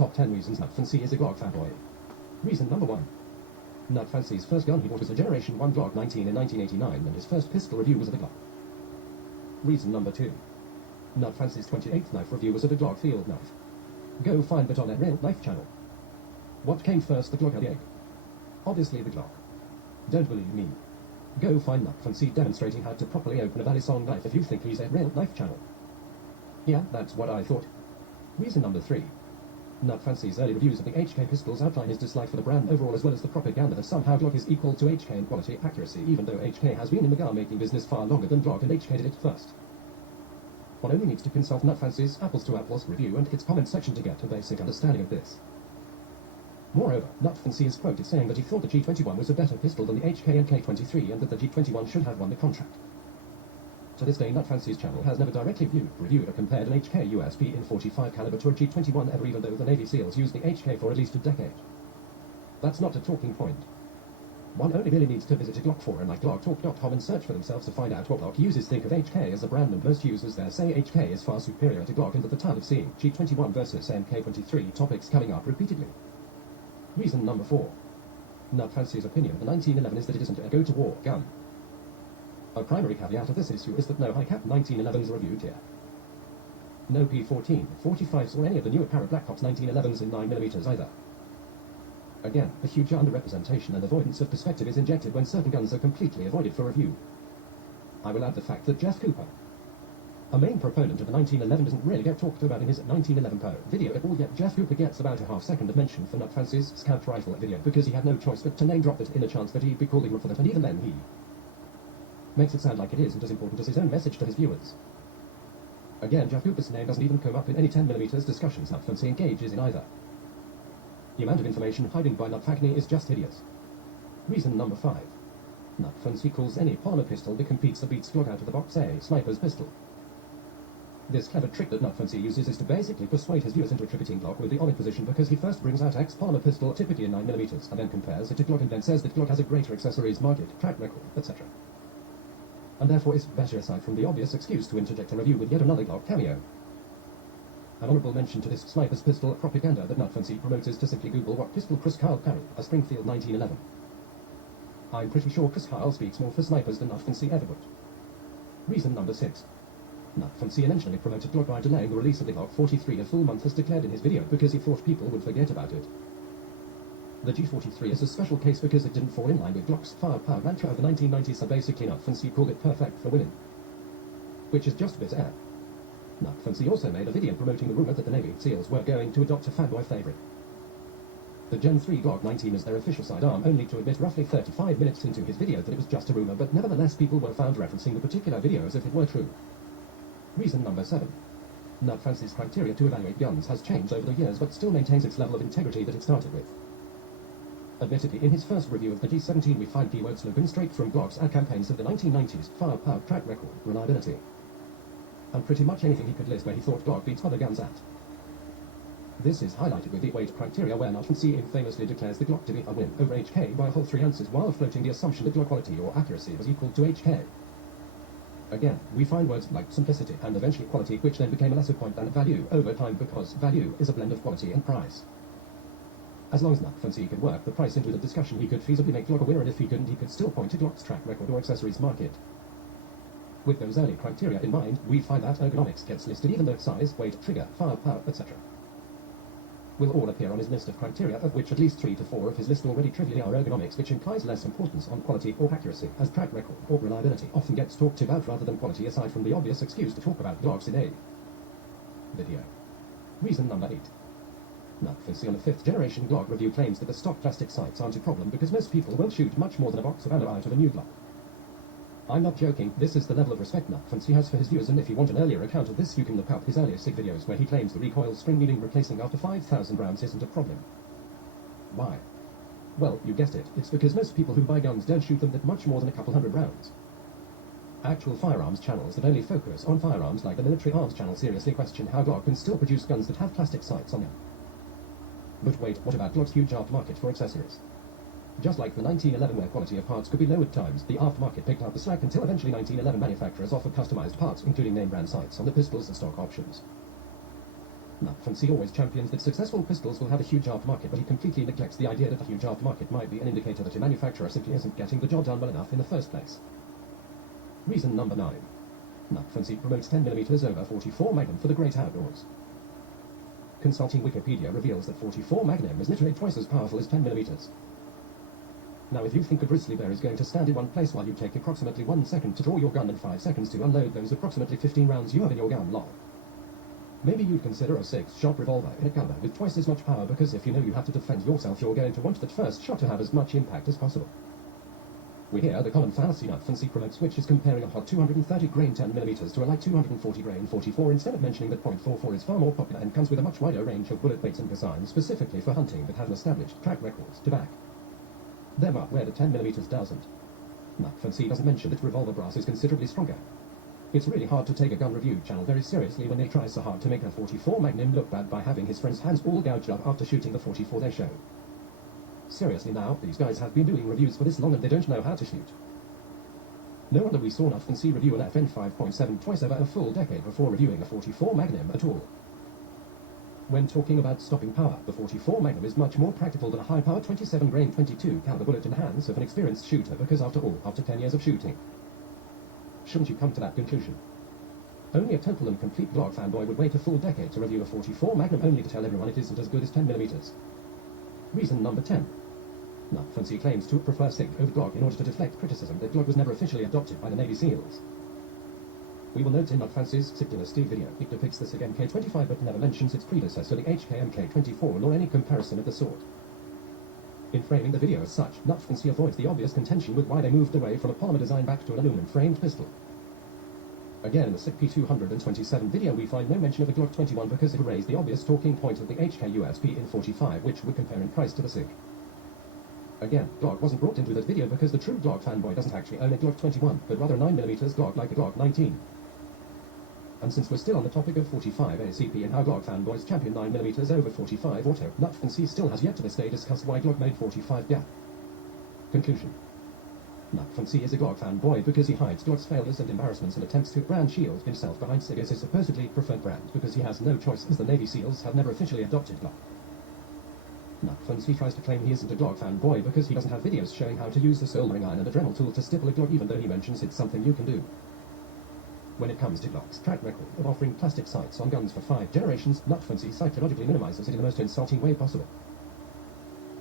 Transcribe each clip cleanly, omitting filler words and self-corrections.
Top 10 reasons nutfancy is a Glock fanboy. Reason number 1. Nutfancy's first gun he bought was a Generation 1 Glock 19 in 1989, and his first pistol review was of a Glock. Reason number 2. Nutfancy's 28th knife review was of a Glock field knife. Go find that on their Real Knife channel. What came first, the Glock or the egg? Obviously the Glock. Don't believe me? Go find Nutfancy demonstrating how to properly open a Valisong knife if you think he's a Real Knife channel. Yeah, that's what I thought. Reason number 3. Nutfancy's early reviews of the HK pistols outline his dislike for the brand overall, as well as the propaganda that somehow Glock is equal to HK in quality accuracy, even though HK has been in the gun-making business far longer than Glock, and HK did it first. One only needs to consult Nutfancy's Apples to Apples review and its comment section to get a basic understanding of this. Moreover, Nutfancy is quoted saying that he thought the G21 was a better pistol than the HK and K23, and that the G21 should have won the contract. To this day, Nutfancy's channel has never directly reviewed or compared an HK USP in 45 caliber to a G21 ever, even though the Navy SEALs used the HK for at least a decade. That's not a talking point. One only really needs to visit a Glock forum like glocktalk.com and search for themselves to find out what Glock users think of HK as a brand, and most users there say HK is far superior to Glock, and that the time of seeing G21 versus MK23 topics coming up repeatedly. Reason number 4. Nutfancy's opinion of the 1911 is that it isn't a go-to-war gun. A primary caveat of this issue is that no high-cap 1911s are reviewed here. No P14, 45s or any of the newer Parrot Black Ops 1911s in 9mm either. Again, a huge underrepresentation and avoidance of perspective is injected when certain guns are completely avoided for review. I will add the fact that Jeff Cooper, a main proponent of the 1911, doesn't really get talked about in his 1911 Poe video at all, yet Jeff Cooper gets about a half-second of mention for Nutfancy's Scout Rifle video because he had no choice but to name-drop it in the chance that he'd be calling him for that, and even then he makes it sound like it isn't as important as his own message to his viewers. Again, Jeff Cooper's name doesn't even come up in any 10mm discussions Nutfancy engages in either. The amount of information hiding by Nutfancy is just hideous. Reason number 5. Nutfancy calls any polymer pistol that competes or beats Glock out of the box a sniper's pistol. This clever trick that Nutfancy uses is to basically persuade his viewers into attributing Glock with the on-it position, because he first brings out X polymer pistol, typically in 9mm, and then compares it to Glock and then says that Glock has a greater accessories market, track record, etc. And therefore is better, aside from the obvious excuse to interject a review with yet another Glock cameo. An honourable mention to this sniper's pistol propaganda that Nutfancy promotes is to simply Google what pistol Chris Kyle carried, a Springfield 1911. I'm pretty sure Chris Kyle speaks more for snipers than Nutfancy ever would. Reason number 6. Nutfancy intentionally promoted Glock by delaying the release of the Glock 43 a full month as declared in his video because he thought people would forget about it. The G43 is a special case because it didn't fall in line with Glock's firepower mantra of the 1990s, so basically Nutfancy called it perfect for women. Which is just a bit air. Nutfancy also made a video promoting the rumour that the Navy SEALs were going to adopt a fanboy favourite. The Gen 3 Glock 19 is their official sidearm, only to admit roughly 35 minutes into his video that it was just a rumour, but nevertheless people were found referencing the particular video as if it were true. Reason number 7. Nutfancy's criteria to evaluate guns has changed over the years, but still maintains its level of integrity that it started with. Admittedly, in his first review of the G17 we find keywords slogan straight from Glock's ad campaigns of the 1990s, firepower, track record, reliability, and pretty much anything he could list where he thought Glock beats other guns at. This is highlighted with the weight criteria, where Nutfancy infamously declares the Glock to be a win over HK by a whole 3 ounces, while floating the assumption that Glock quality or accuracy was equal to HK. Again, we find words like simplicity and eventually quality, which then became a lesser point than value over time, because value is a blend of quality and price. As long as Nutfancy could work the price into the discussion, he could feasibly make Glock a winner, and if he couldn't, he could still point to Glock's track record or accessories market. With those early criteria in mind, we find that ergonomics gets listed, even though size, weight, trigger, firepower, etc. will all appear on his list of criteria, of which at least 3 to 4 of his list already trivially are ergonomics, which implies less importance on quality or accuracy, as track record or reliability often gets talked about rather than quality, aside from the obvious excuse to talk about Glocks in a video. Reason number 8. Nutfancy on the 5th generation Glock review claims that the stock plastic sights aren't a problem because most people will shoot much more than a box of ammo out of a new Glock. I'm not joking, this is the level of respect Nutfancy has for his viewers, and if you want an earlier account of this, you can look up his earlier SIG videos where he claims the recoil spring needing replacing after 5,000 rounds isn't a problem. Why? Well, you guessed it, it's because most people who buy guns don't shoot them that much more than a couple hundred rounds. Actual firearms channels that only focus on firearms, like the Military Arms channel, seriously question how Glock can still produce guns that have plastic sights on them. But wait, what about Glock's huge aftermarket for accessories? Just like the 1911 where quality of parts could be low at times, the aftermarket picked up the slack until eventually 1911 manufacturers offered customized parts, including name brand sights on the pistols as stock options. nutnfancy always champions that successful pistols will have a huge aftermarket, but he completely neglects the idea that a huge aftermarket might be an indicator that a manufacturer simply isn't getting the job done well enough in the first place. Reason number 9. Nutnfancy promotes 10mm over 44 Magnum for the great outdoors. Consulting Wikipedia reveals that 44 Magnum is literally twice as powerful as 10mm. Now if you think a grizzly bear is going to stand in one place while you take approximately 1 second to draw your gun and 5 seconds to unload those approximately 15 rounds you have in your gun, lol. Maybe you'd consider a 6-shot revolver in a gun with twice as much power, because if you know you have to defend yourself, you're going to want that first shot to have as much impact as possible. We hear the common fallacy nutnfancy promotes, which is comparing a hot 230 grain 10mm to a light 240 grain 44, instead of mentioning that .44 is far more popular and comes with a much wider range of bullet weights and designs specifically for hunting that have an established track record to back them up, where the 10mm doesn't. Nutnfancy doesn't mention that revolver brass is considerably stronger. It's really hard to take a gun review channel very seriously when they try so hard to make a 44 Magnum look bad by having his friend's hands all gouged up after shooting the 44 they show. Seriously now, these guys have been doing reviews for this long and they don't know how to shoot. No wonder we saw nutnfancy review an FN 5.7 twice over a full decade before reviewing a 44 Magnum at all. When talking about stopping power, the 44 Magnum is much more practical than a high-powered 27 grain 22 caliber bullet in the hands of an experienced shooter, because after all, after 10 years of shooting, shouldn't you come to that conclusion? Only a total and complete Glock fanboy would wait a full decade to review a 44 Magnum only to tell everyone it isn't as good as 10mm. Reason number 10. Nutnfancy claims to prefer SIG over Glock in order to deflect criticism that Glock was never officially adopted by the Navy SEALs. We will note in Nutnfancy's SIG Dynasty video, it depicts the SIG Mk25 but never mentions its predecessor, the HK Mk24, nor any comparison of the sort. In framing the video as such, Nutnfancy avoids the obvious contention with why they moved away from a polymer design back to an aluminum-framed pistol. Again, in the SIG P227 video we find no mention of the Glock 21 because it erased the obvious talking point of the HK USP in 45, which would compare in price to the SIG. Again, Glock wasn't brought into that video because the true Glock fanboy doesn't actually own a Glock 21, but rather a 9mm Glock like a Glock 19. And since we're still on the topic of 45 ACP and how Glock fanboys champion 9mm over 45 auto, Nutnfancy still has yet to this day discussed why Glock made 45 gap. Conclusion. Nutnfancy is a Glock fanboy because he hides Glock's failures and embarrassments and attempts to brand shield himself behind SIG as his supposedly preferred brand, because he has no choice as the Navy SEALs have never officially adopted Glock. Nutnfancy tries to claim he isn't a Glock fanboy because he doesn't have videos showing how to use the soldering iron and a Dremel tool to stipple a Glock, even though he mentions it's something you can do. When it comes to Glock's track record of offering plastic sights on guns for 5 generations, Nutnfancy psychologically minimizes it in the most insulting way possible.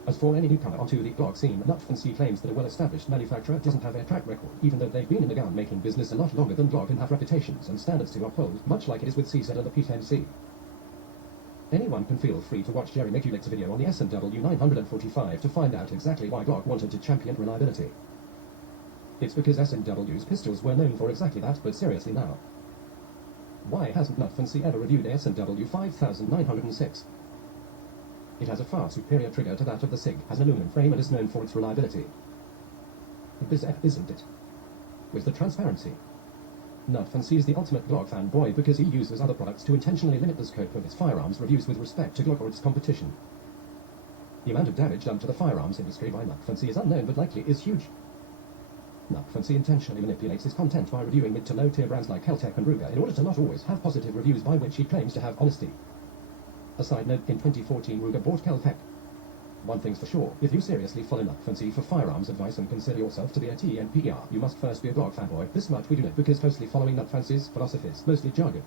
As for any newcomer onto the Glock scene, Nutnfancy claims that a well-established manufacturer doesn't have a track record, even though they've been in the gun-making business a lot longer than Glock and have reputations and standards to uphold, much like it is with CZ and the P10C. Anyone can feel free to watch Jerry McCulloch's video on the S&W 945 to find out exactly why Glock wanted to champion reliability. It's because S&W's pistols were known for exactly that, but seriously now, why hasn't Nutnfancy ever reviewed the S&W 5906? It has a far superior trigger to that of the SIG, has an aluminum frame and is known for its reliability. This isn't it. With the transparency. Nutnfancy is the ultimate Glock fanboy because he uses other products to intentionally limit the scope of his firearms reviews with respect to Glock or its competition. The amount of damage done to the firearms industry by Nutnfancy is unknown but likely is huge. Nutnfancy intentionally manipulates his content by reviewing mid to low tier brands like Keltec and Ruger in order to not always have positive reviews by which he claims to have honesty. A side note, in 2014 Ruger bought Keltec. One thing's for sure, if you seriously follow Nutnfancy for firearms advice and consider yourself to be a TNPR, you must first be a Glock fanboy. This much we do know because closely following Nutnfancy's philosophies, mostly jargon.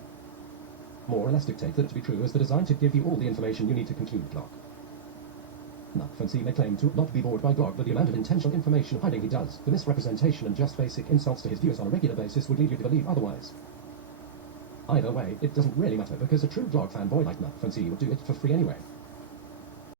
More or less dictate that to be true as the design to give you all the information you need to conclude Glock. Nutnfancy may claim to not be bored by Glock, but the amount of intentional information hiding he does, the misrepresentation and just basic insults to his viewers on a regular basis would lead you to believe otherwise. Either way, it doesn't really matter because a true Glock fanboy like Nutnfancy would do it for free anyway.